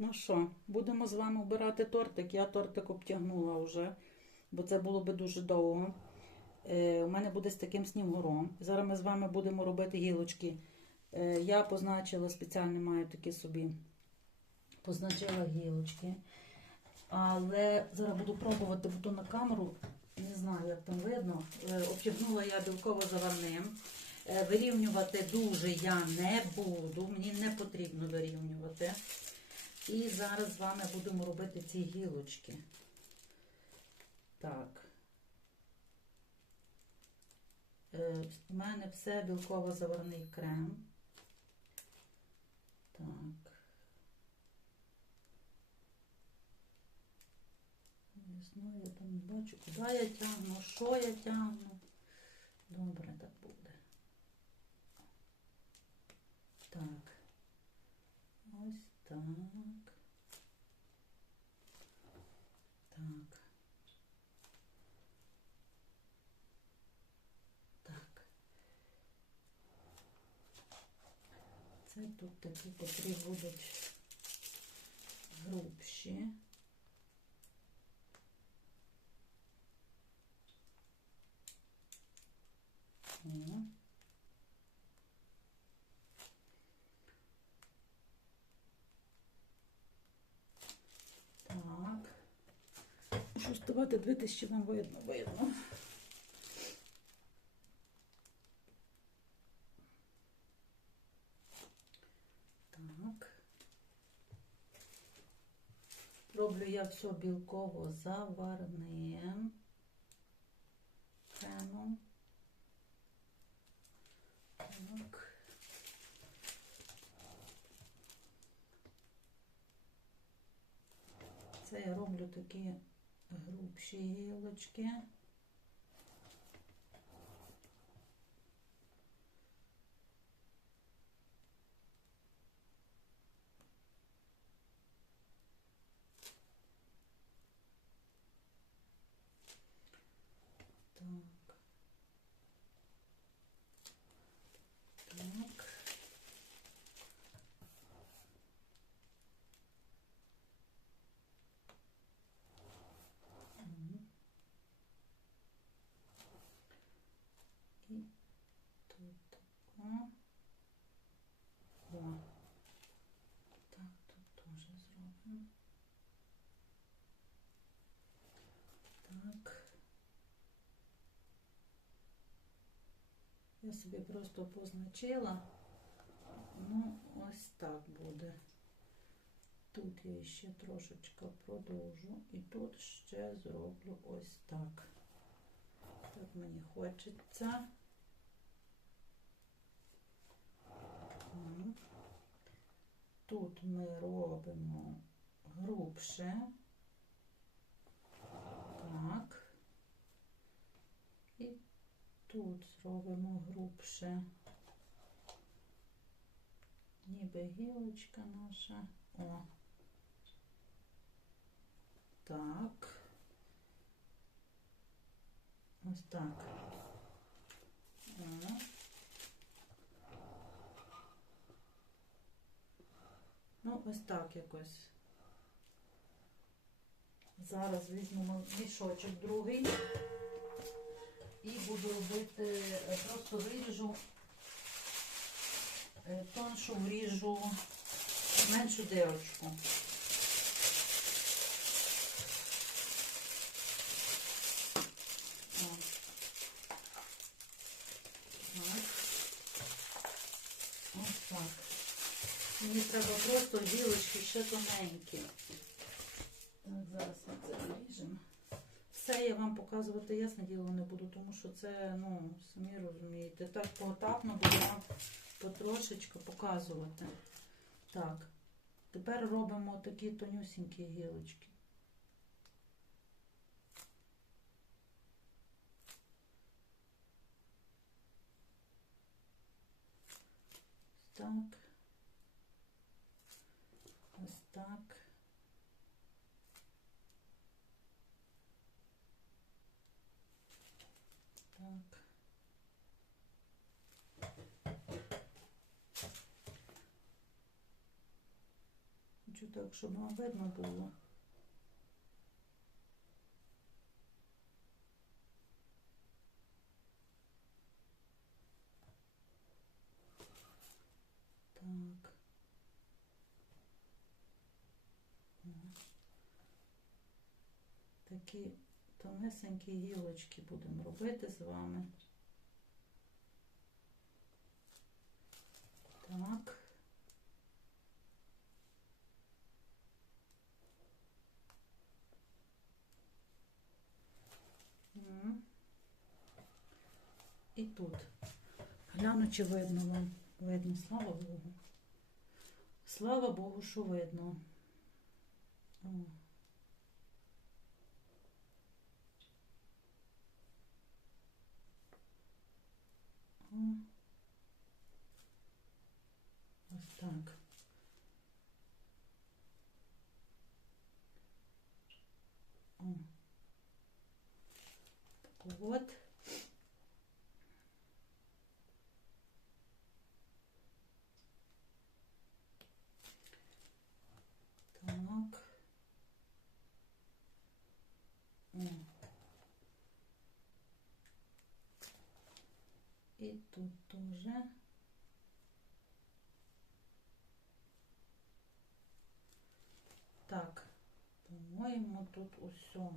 Ну що, будемо з вами обирати тортик. Я тортик обтягнула вже, бо це було би дуже довго. Е, у мене буде з таким снігуром. Зараз ми з вами будемо робити гілочки. Е, я позначила спеціально маю такі собі. Позначила гілочки. Але зараз буду пробувати, бо то на камеру, не знаю, як там видно. Е, обтягнула я білково заварним. Е, Вирівнювати дуже я не буду, мені не потрібно вирівнювати. І зараз з вами будемо робити ці гілочки. Так. Е, У мене все білково-заварний крем. Так. Не я там не бачу, куди я тягну, що я тягну. Добре, так буде. Так. Ось так. Так. Так. Це тут такі, котрі будуть грубші. Так. Що ставати дивитися, чи нам видно, видно. Так. Роблю я все білково заварним кремом. Так. Це я роблю такі грубші гілочки. Так. Так. Мгм. І тут тако. О. Так, тут теж зробимо. Так. Я собі просто позначила. Ну, ось так буде. Тут я ще трошечки продовжу і тут ще зроблю ось так. Так мені хочеться. Тут ми робимо грубше. Так. І тут зробимо грубше. Ніби гілочка наша. О. Так. Ось так. О. Ну, ось так якось. Зараз візьмемо мішочок другий і буду робити, е, просто виріжу, е, тоншу вріжу меншу дирочку. Мені треба просто гілочки ще тоненькі. Зараз ми це виріжемо. Все я вам показувати ясне діло не буду, тому що це, ну, самі розумієте, так поетапно буду вам потрошечку показувати. Так, тепер робимо такі тонюсінькі гілочки. Так. Ось. Так. Хочу так, щоб вам видно було. Так. Такі тонесенькі гілочки будемо робити з вами. Так. М. І тут. Гляну, чи видно вам. Видно, слава Богу. Слава Богу, що видно. О. Ось так. О. От. Так. О. І тут тоже. Так, по-моєму, тут усе.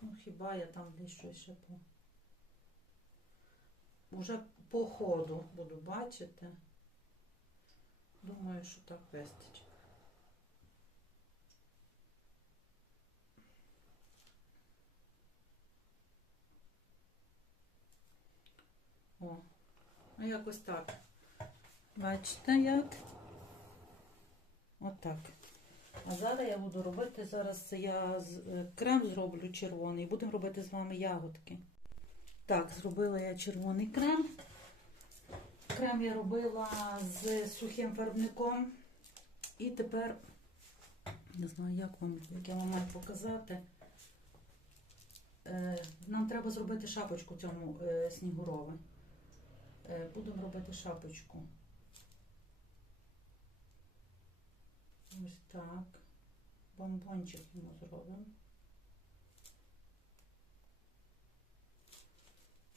Ну, хіба я там десь щось ще по. Уже по ходу буду бачити. Думаю, що так вистачить. О, а якось так. Бачите як? Отак. А зараз я буду робити, зараз я е, крем зроблю червоний, будемо робити з вами ягодки. Так, зробила я червоний крем. Крем я робила з сухим фарбником. І тепер, не знаю, як вам, як я вам маю показати. Е, Нам треба зробити шапочку цьому е, снігурове. Е, Будемо робити шапочку. Ось так. Бомбончик йому зробимо.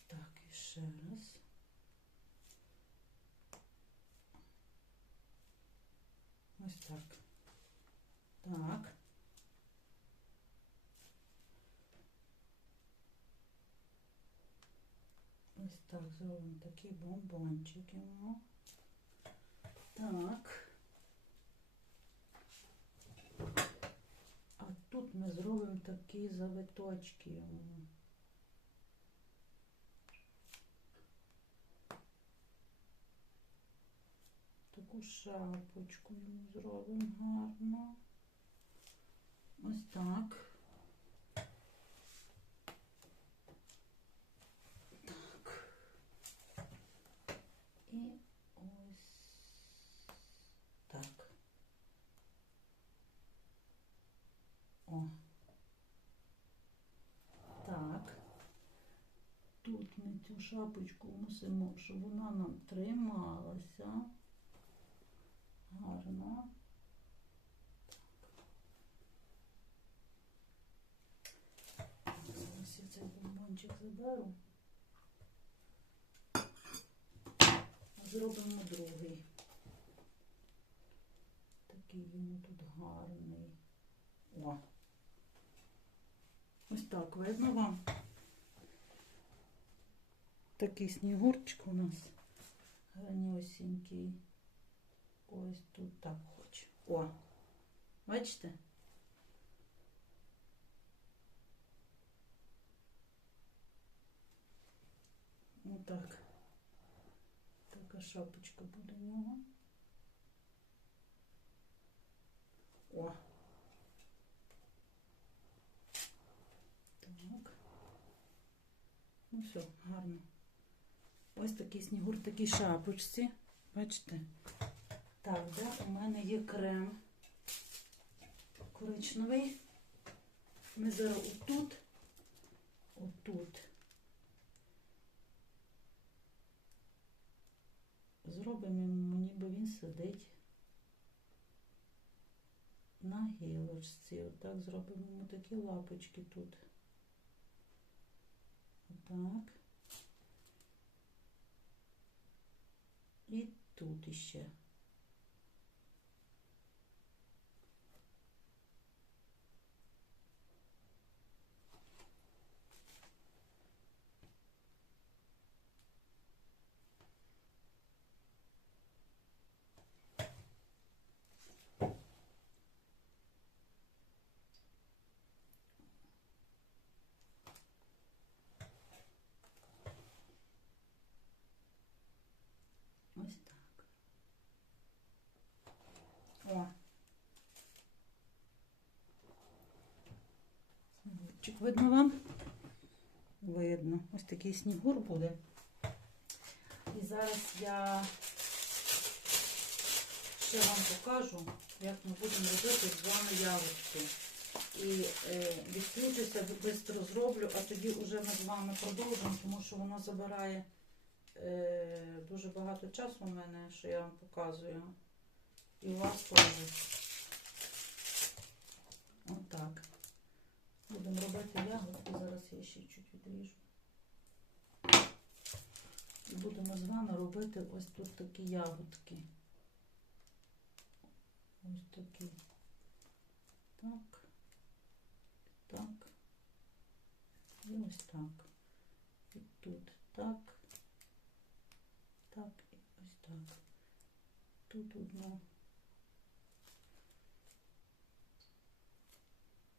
Так, і ще раз. Ось так. Так. Ось так зробимо такий бомбончик йому. Так. А тут ми зробимо такі завиточки йому. Таку шапочку йому зробимо гарно. Ось. Так. І ось так. О. Так. Тут ми цю шапочку мусимо, щоб вона нам трималася. Гарно. Зараз я цей бомбончик заберу. Зробимо другий. Такий йому тут гарний. О. Ось так видно вам. Такий снігурчик у нас гарнюсінький. Ось тут так хочу. О, бачите? Отак. Така шапочка буде в нього. О. Так. Ну все, гарно. Ось такий снігур, в такій шапочці. Бачите? Так, де у мене є крем коричневий. Ми зараз отут, отут зробимо йому, ніби він сидить. на гілочці. Отак зробимо йому такі лапочки тут. Отак. І тут іще. Ось так. О. Снігурчик видно вам? Видно. Ось такий снігур буде. І зараз я ще вам покажу, як ми будемо робити з вами ягодки. І е, відключуся, швидко зроблю, а тоді вже ми з вами продовжимо, тому що воно забирає е, дуже багато часу у мене, що я вам показую. І у вас теж. Отак. Будемо робити ягодки. Зараз я ще чуть відріжу. І будемо з вами робити ось тут такі ягодки. Ось такі. Так. Так. І ось так. І тут так. Так, і ось так. Тут одна.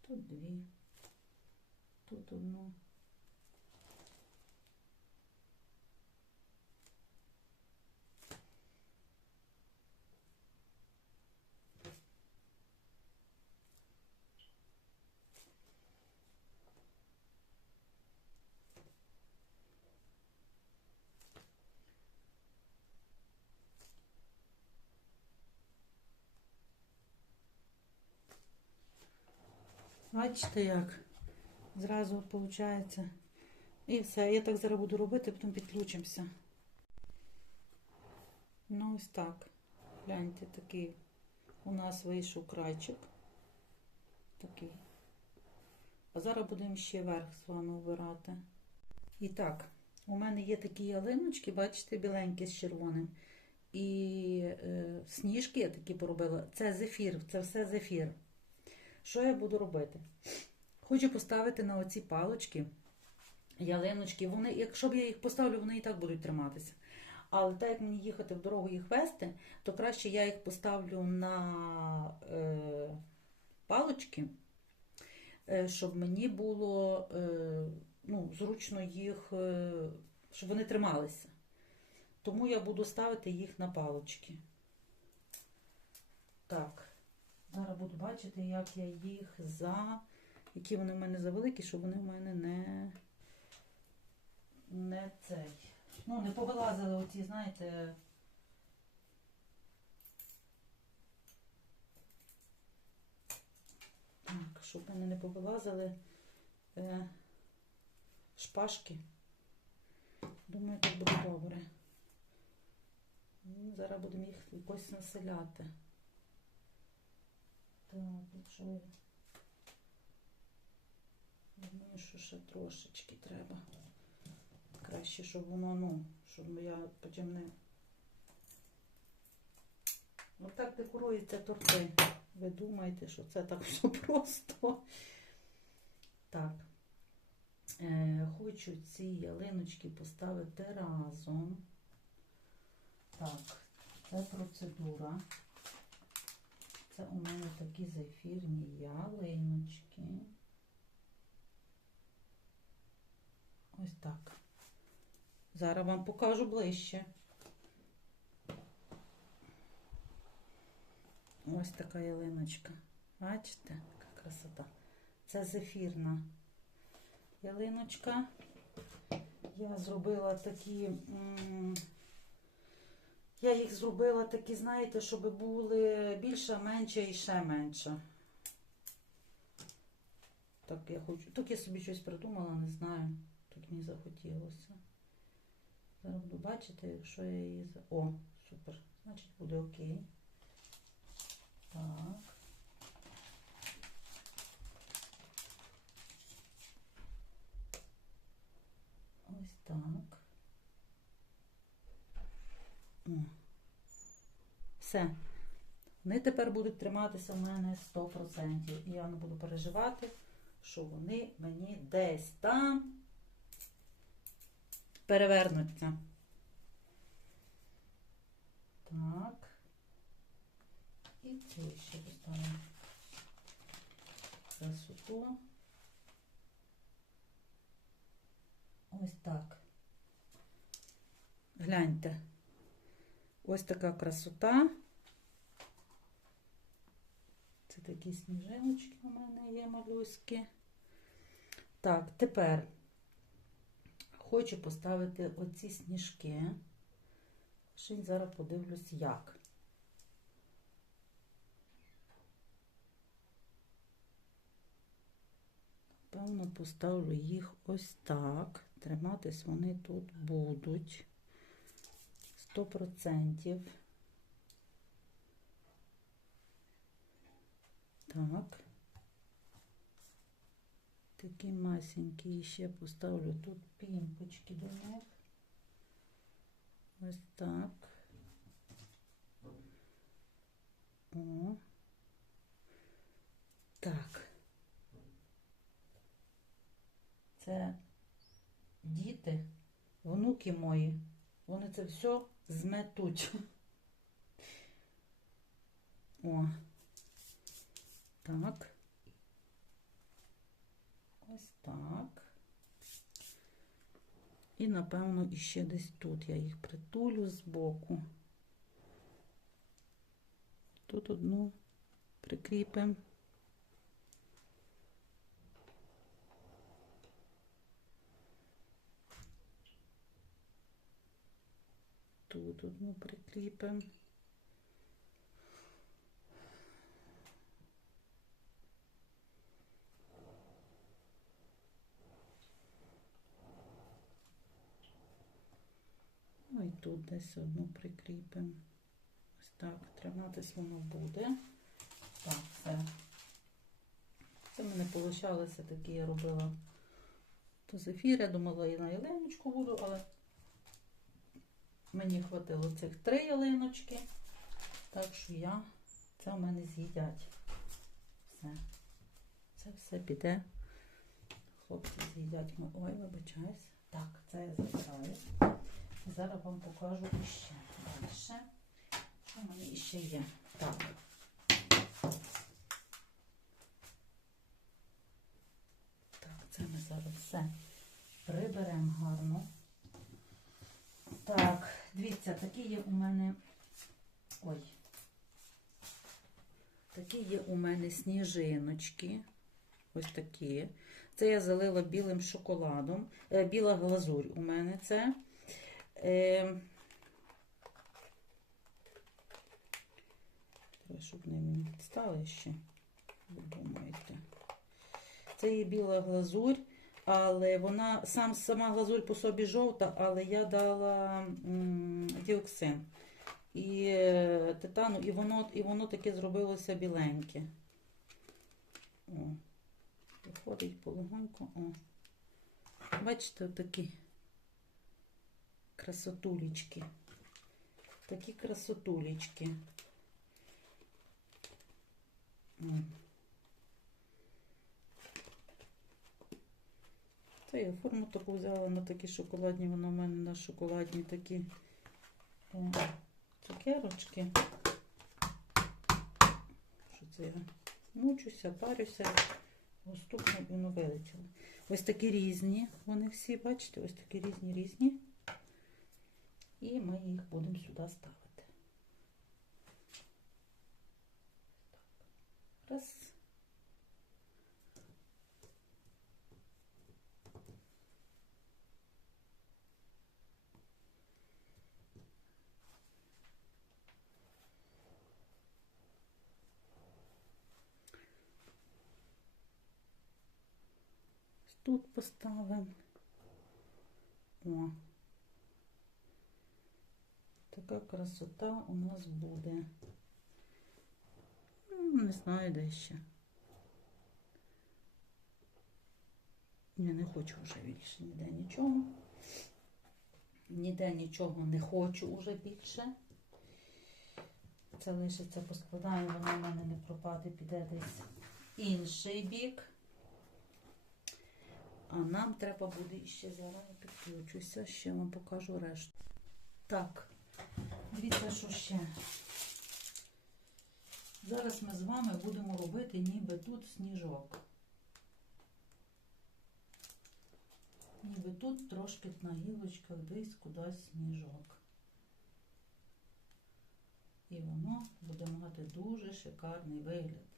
Тут дві. Тут одну. Бачите як? Зразу виходить. І все, я так зараз буду робити, потім підключимося. Ну ось так. Гляньте, такий у нас вийшов крайчик. Такий. А зараз будемо ще верх з вами обирати. І так, у мене є такі ялиночки, бачите, біленькі з червоним. І е, сніжки я такі поробила. Це зефір, це все зефір. Що я буду робити? Хочу поставити на оці палочки, ялиночки. Вони, якщо б я їх поставлю, вони і так будуть триматися. Але так як мені їхати в дорогу їх вести, то краще я їх поставлю на е, палочки, е, щоб мені було е, ну, зручно їх, е, щоб вони трималися. Тому я буду ставити їх на палочки. Так. Зараз буду бачити, як я їх за. Які вони в мене завеликі, щоб вони в мене не. Не цей. Ну, не повилазили оці, знаєте. Так, щоб вони не повилазили е, шпажки. Думаю, так буде добре. І зараз будемо їх якось населяти. Так, якщо думаю, що ще трошечки треба. Краще, щоб воно, ну, щоб я потім не. Отак декоруються торти. Ви думаєте, що це так все просто. Так. Е, хочу ці ялиночки поставити разом. Так, це процедура. Це у мене такі зефірні ялиночки. Ось так. Зараз вам покажу ближче. Ось така ялиночка. Бачите, яка красота. Це зефірна ялиночка. Я зробила такі. Я їх зробила такі, знаєте, щоб були більше, менше і ще менше. Так я хочу. Так я собі щось придумала, не знаю як мені захотілося. Зараз буду бачити, якщо я її... О, супер. Значить буде окей. Так. Ось так. Все. Вони тепер будуть триматися в мене 100%. І я не буду переживати, що вони мені десь там перевернуться. Так. І цей ще поставимо красоту. Ось так. Гляньте. Ось така красота. Це такі сніжиночки у мене є малюські. Так, тепер хочу поставити оці сніжки. Ще зараз подивлюсь, як. Певно, поставлю їх ось так. Триматись вони тут будуть. 100%. Так. Такі масенькі. І ще поставлю тут пімпочки до них. Ось так. О. Так. Це діти, внуки мої. Вони це все зметуть. О. Так. Так. І, напевно, іще десь тут я їх притулю збоку. Тут одну прикріпимо. Тут одну прикріпимо. Ну і тут десь одну прикріпимо. Ось так, триматись воно буде. Так, все. Це в мене получалося такі, я робила то зефір. Я думала, і на ялиночку буду, але мені хватило цих три ялиночки. Так що я, це в мене з'їдять. Все. Це все піде. Хлопці з'їдять. ми- Ой, вибачаюсь. Так, це я забираю. Зараз вам покажу іще далі. Що в мене іще є? Так. Так, це ми зараз все приберемо гарно. Так, дивіться, такі є у мене. Ой. Такі є у мене сніжиночки. Ось такі. Це я залила білим шоколадом. Е, біла глазурь у мене це. Е, треба, щоб вони мені стали ще. Ви думаєте. Це є біла глазурь, але вона сам, сама глазурь по собі жовта, але я дала діоксин і е, титану, і воно, і воно таке зробилося біленьке. О, виходить полегонько. О. Бачите, такі красотулечки. Такі красотулечки. Та я форму таку взяла на такі шоколадні, вона в мене на шоколадні такі цукерочки. Що це я мучуся, парюся, оступно і воно вилетіло. Ось такі різні, вони всі, бачите, ось такі різні різні. І ми їх будемо сюди ставити. Раз. Тут поставимо. О. Така красота у нас буде. Ну, Не знаю де ще. Я не хочу вже більше ніде нічого. Ніде нічого не хочу вже більше. це лишиться, поскладаємо, воно в мене не пропаде, піде десь інший бік. А нам треба буде ще зараз підключуся, ще вам покажу решту. Так, дивіться, що ще. Зараз ми з вами будемо робити ніби тут сніжок. Ніби тут трошки на гілочках десь кудись сніжок. І воно буде мати дуже шикарний вигляд.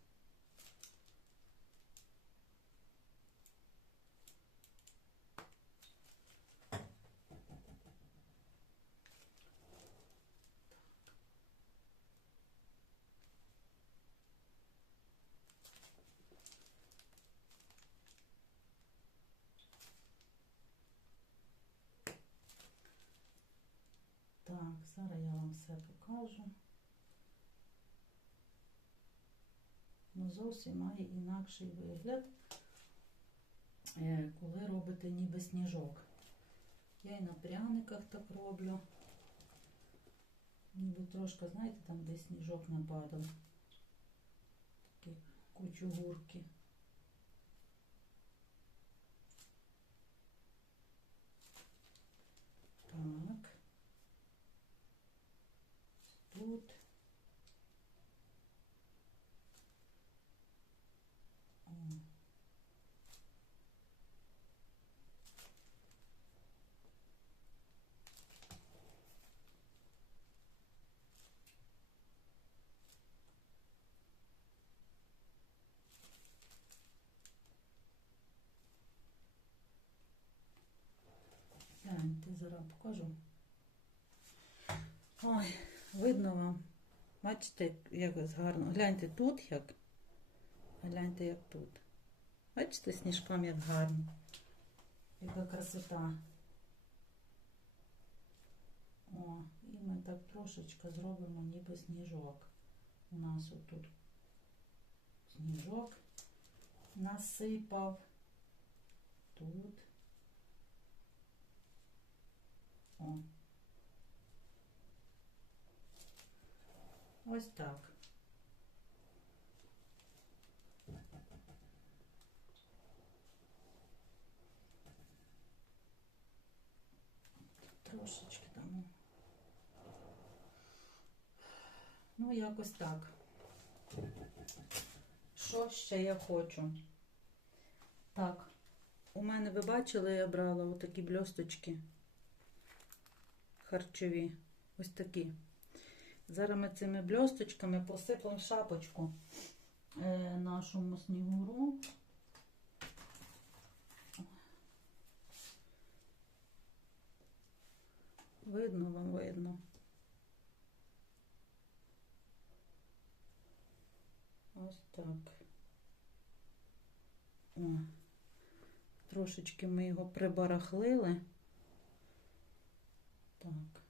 Так, зараз я вам все покажу. Ну, зовсім має інакший вигляд, е, коли робите ніби сніжок. Я і на пряниках так роблю. Ніби трошки, знаєте, там де сніжок нападав. Такі кучугурки. Так. Тут. О. Гляньте, зараз покажу. Ой, видно вам. Бачите, як гарно. Гляньте тут як. Гляньте, як тут. Бачите, сніжком як гарно. Яка красота. О, і ми так трошечки зробимо ніби сніжок. У нас отут сніжок насипав. Тут. О. Ось так. Трошечки там. Ну, якось так. Що ще я хочу? Так, у мене ви бачили, я брала отакі бльосточки харчові. Ось такі. Зараз ми цими бльосточками посиплемо шапочку е, нашому снігуру. Видно вам видно. Ось так. О. Трошечки ми його прибарахлили. Так.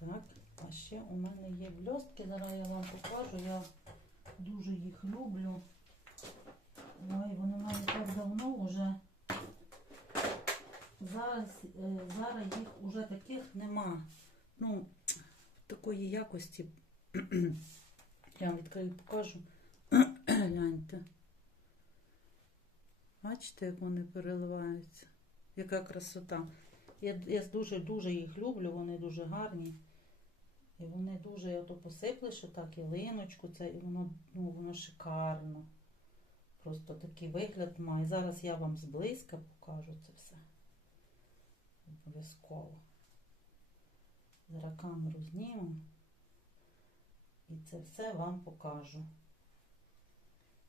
Так, а ще у мене є блістки, зараз я вам покажу, я дуже їх люблю. Ой, вони мене так давно вже. Зараз, е, зараз їх уже таких нема. Ну, такої якості. Я вам відкрию покажу. Гляньте. Бачите, як вони переливаються? Яка красота. Я дуже-дуже їх люблю, вони дуже гарні. І вони дуже, я то посиплеш отак, і линочку, це, і воно, ну, воно шикарно. Просто такий вигляд має. Зараз я вам зблизька покажу це все. Обов'язково. Зараз камеру зніму. І це все вам покажу.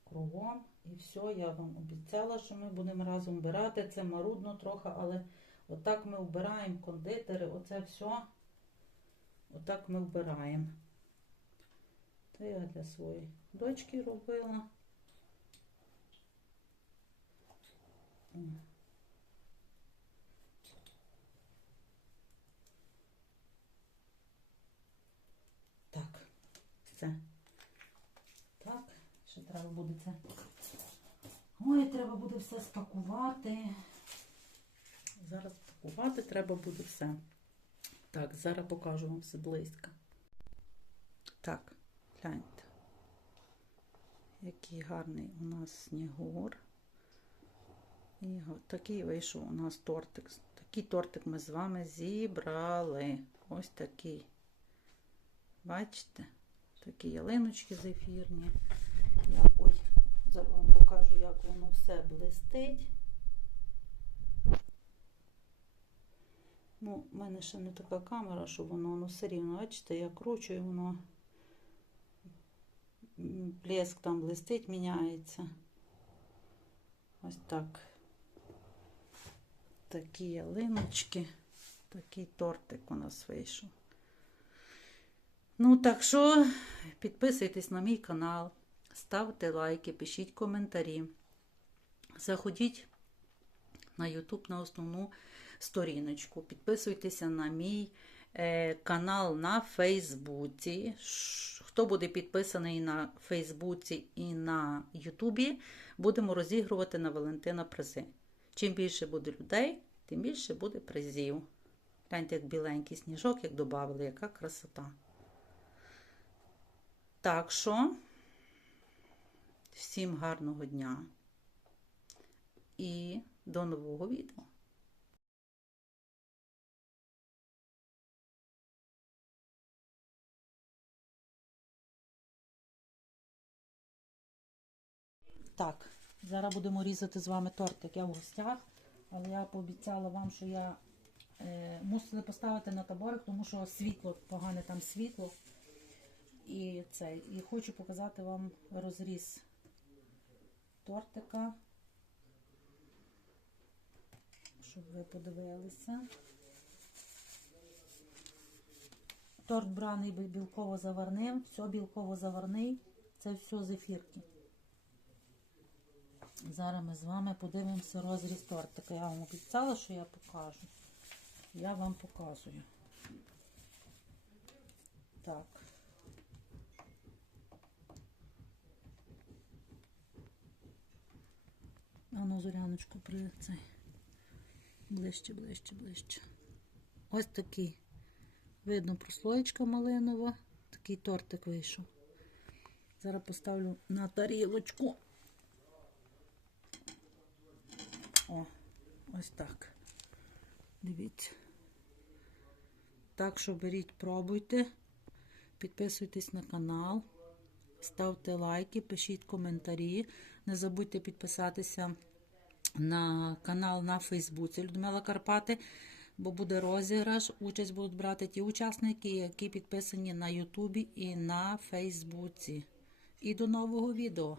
Кругом. І все, я вам обіцяла, що ми будемо разом вбирати. Це марудно трохи, але отак ми вбираємо кондитери, оце все. Отак ми вбираємо. Це я для своєї дочки робила. Так, все. Так, ще треба буде це. Ой, треба буде все спакувати. Зараз розпакувати треба буде все. Так, зараз покажу вам все близько. Так, гляньте. Який гарний у нас снігур. І такий вийшов у нас тортик. Такий тортик ми з вами зібрали. Ось такий. Бачите? Такі ялиночки зефірні. Я ой, зараз вам покажу, як воно все блистить. Ну, в мене ще не така камера, щоб воно, ну все рівно, бачите, я кручу і воно блеск там блистить, міняється. Ось так. Такі ялиночки, такий тортик у нас вийшов. Ну, так що підписуйтесь на мій канал, ставте лайки, пишіть коментарі. Заходіть на YouTube на основну сторіночку. Підписуйтеся на мій е, канал на Фейсбуці. Хто буде підписаний на Фейсбуці і на Ютубі, будемо розігрувати на Валентина призи. Чим більше буде людей, тим більше буде призів. Гляньте, як біленький сніжок, як додали, яка красота. Так що, всім гарного дня і до нового відео. Так, зараз будемо різати з вами тортик. Я в гостях, але я пообіцяла вам, що я е, мусила поставити на таборик, тому що світло, погане там світло. І це, і хочу показати вам розріз тортика, щоб ви подивилися. Торт браний білково-заварним, все білково-заварний, це все зефірки. Зараз ми з вами подивимося розріз тортика. Я вам обіцяла, що я покажу. Я вам показую. Так. А ну, зоряночку при цей. Ближче, ближче, ближче. Ось такий. Видно прослоєчка малинова. Такий тортик вийшов. Зараз поставлю на тарілочку. О, ось так. Дивіться. Так що беріть, пробуйте. Підписуйтесь на канал, ставте лайки, пишіть коментарі. Не забудьте підписатися на канал на Фейсбуці Людмила Карпати, бо буде розіграш. Участь будуть брати ті учасники, які підписані на Ютубі і на Фейсбуці. І до нового відео.